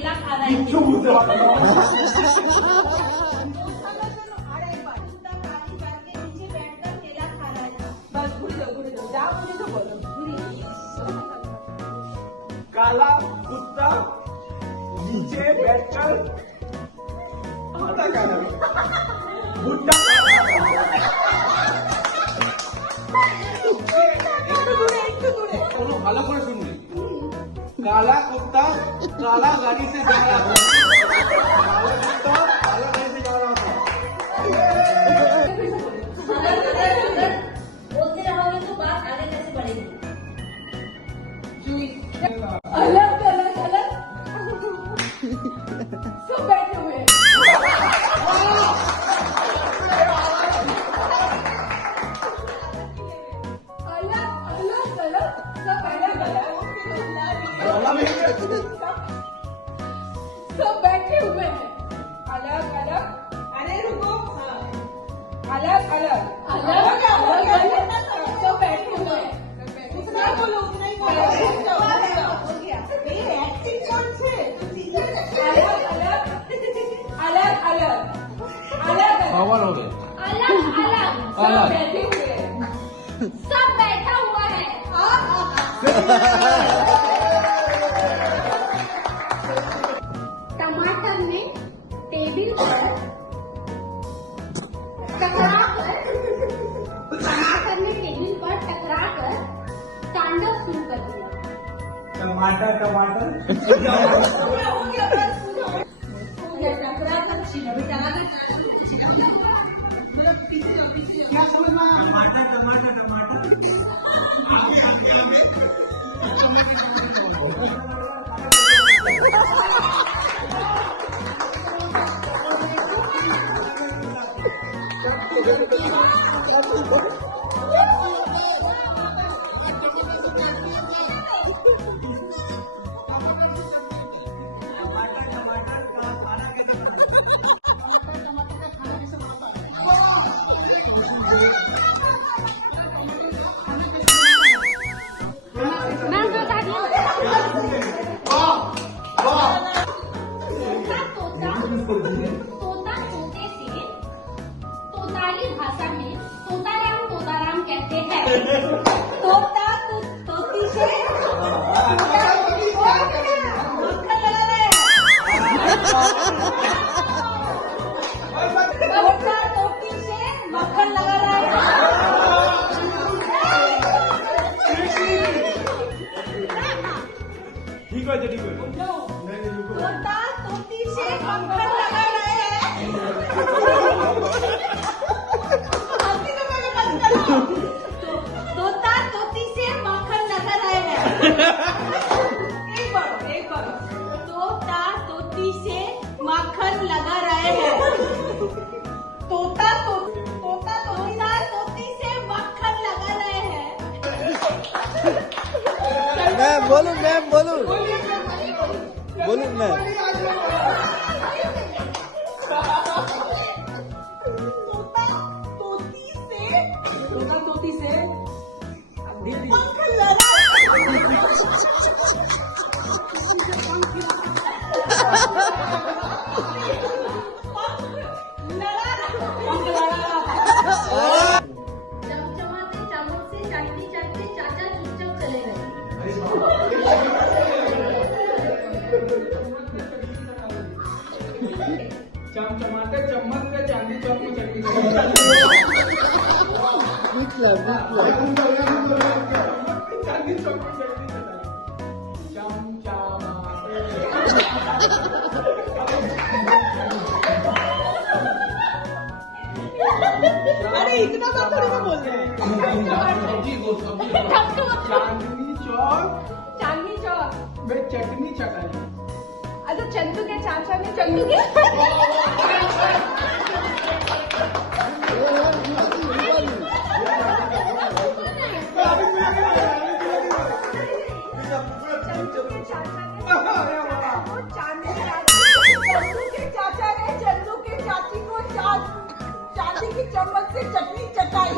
केला खा रहा है। बस घुड़ी दो जा मुझे तो बोलो काला कुत्ता नीचे बैठकर भुट्टा खा रहा है। भुट्टा ভালো করে শুনবি। काला कुत्ता काला गाड़ी से जा रहा था। काला कुत्ता काला गाड़ी से जा रहा था। बोलते रहोगे तो बात आगे कैसे बढ़ेगी? अलग अलग अलग सब बैठे हुए हैं। अलग अलग अलग सब अलग अलग सब बैठे हुए हैं। अलग अलग अरे रुको अलग अलग अलग अलग सब बैठे हुए हैं। उतना बोलो उतना ही बोलो। अलग अलग पावर हो गए। अलग अलग सब बैठे हुए हैं। सब बैठा हुआ है। टमाटर ने टेबल पर टकरा कर तांडव शुरू कर दिया। टमाटर टमाटर हो गया बस टकरा कर छीना बेटा आगे मतलब पीछे क्या समझना टमाटर टमाटर टमाटर तोता तोते से तोताली भाषा में तोताराम कहते हैं। तोता तोती से तोता तोती से मक्खन लगा रहा है। ठीक है ठीक है तोता तोती से मक्खन लगा रहे हैं। तोता तोती से मक्खन लगा रहे हैं। एक बार तोता तोती से मक्खन लगा रहे हैं। तोता तोती से मक्खन लगा रहे हैं। मैम बोलूं मैम तोता तोती से मक्खन लगा चमचमाते चामच से चाटते चाटते चाचा चुपचाप चले गए। चमचमाते चम्मच से चांदी चौक में चटनी चांदी चौक में चटनी अरे इतना तो थोड़ी ना बोल रहे हैं। चांदनी चौक में चटनी चटाई। अच्छा चंदू के चाचा ने चंदू के चंदू के चाचा ने चंदू के चाची को चांदी की चम्मच से चटनी चटाई।